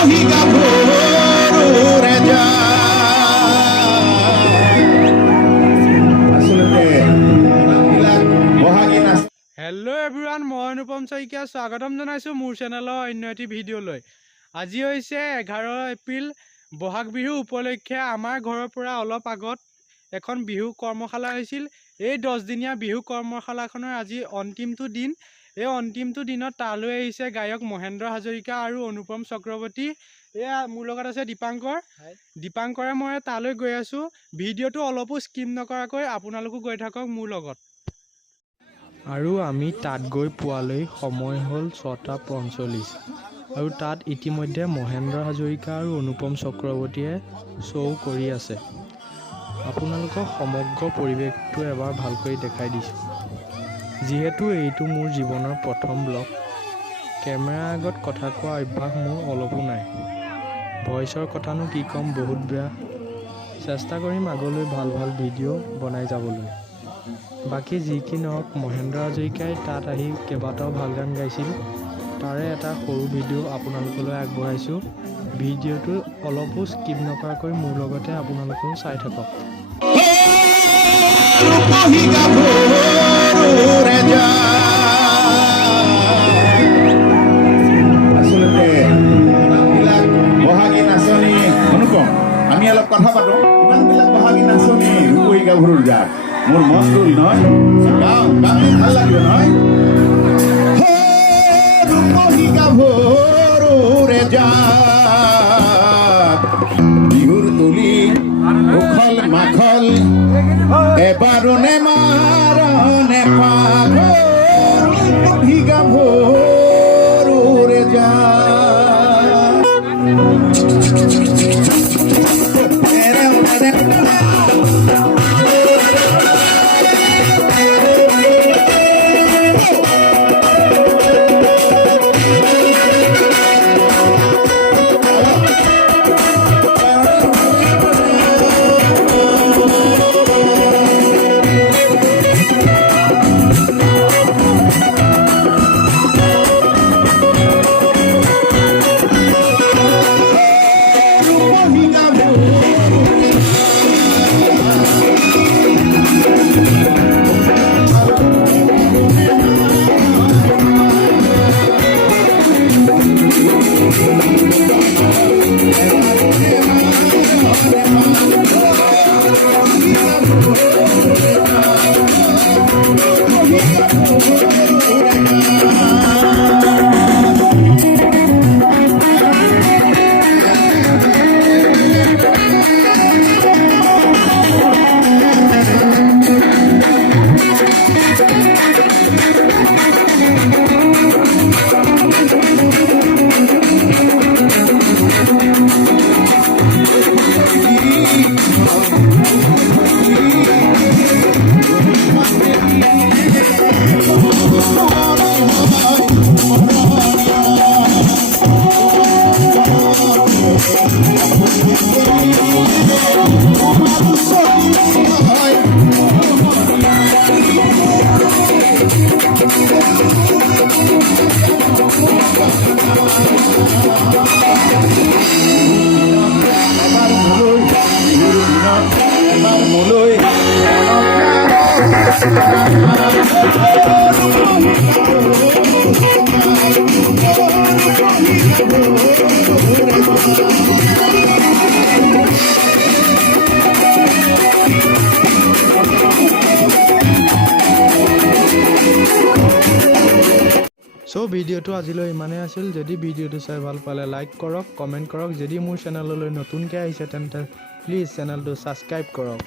Hello' everyone, মই অনুপম শইকীয়া স্বাগতম জনাইছোঁ মোৰ চেনেলৰ অন্য এটি ভিডিঅ'লৈ। আজি হৈছে 11 এপ্ৰিল, বহাগ বিহু উপলক্ষে আমাৰ ঘৰৰ পৰা অলপ আগত এখন বিহু কৰ্মশালা হৈছিল। এই 10 দিনীয়া বিহু কৰ্মশালাখনৰ আজি অন্তিমটো দিন। এই অন্তিমটো দিনত তালৈ আহিছে গায়ক মহেন্দ্ৰ হাজৰিকা আৰু অনুপম চক্ৰৱৰ্তী। এয়া মোৰ লগত আছে দীপাংকৰে মই তালৈ গৈ আছোঁ। ভিডিঅ'টো অলপো স্কিপ নকৰাকৈ আপোনালোকো গৈ থাকক মোৰ লগত। আৰু আমি তাত গৈ পোৱালৈ সময় হ'ল 6:45 আৰু তাত ইতিমধ্যে মহেন্দ্ৰ হাজৰিকা আৰু অনুপম চক্ৰৱৰ্তীয়ে শ্ব' কৰি আছে। আপোনালোকক সমগ্ৰ পৰিৱেশটো এবাৰ ভালকৈ দেখাই দিছোঁ। যিহেতু এইটো মোৰ জীৱনৰ প্ৰথম ব্লগ, কেমেৰাৰ আগত কথা কোৱা অভ্যাস মোৰ অলপো নাই। ভইচৰ কথানো কি ক'ম, বহুত বেয়া। চেষ্টা কৰিম আগলৈ ভাল ভাল ভিডিঅ' বনাই যাবলৈ। বাকী যি কি নহওক, মহেন্দ্ৰ হাজৰিকাই তাত আহি কেইবাটাও ভাল গান গাইছিল। তাৰে এটা সৰু ভিডিঅ' আপোনালোকলৈ আগবঢ়াইছোঁ। ভিডিঅ'টো অলপো স্কিপ নকৰাকৈ মোৰ লগতে আপোনালোকেও চাই থাকক। বহাগী নাচনী অনুপম, আমি অলপ কথা পাতো। ইমানবিলাক বহাগী নাচনী ৰূপহী গাভৰুৰ গাত মোৰ মন গ'ল নহয়, ভাল লাগিব নহয়। ৰূপহী গাভৰুৰে জাত বিহুৰ তুলি উখল মাখল, এবাৰো নেমাৰণে পাল। ৰূপহী গাভৰুৰে জাত ভিডিঅ'টো আজিলৈ ইমানেই আছিল। যদি ভিডিঅ'টো চাই ভাল পালে লাইক কৰক, কমেণ্ট কৰক। যদি মোৰ চেনেললৈ নতুনকৈ আহিছে তেন্তে প্লিজ চেনেলটো ছাবস্ক্ৰাইব কৰক।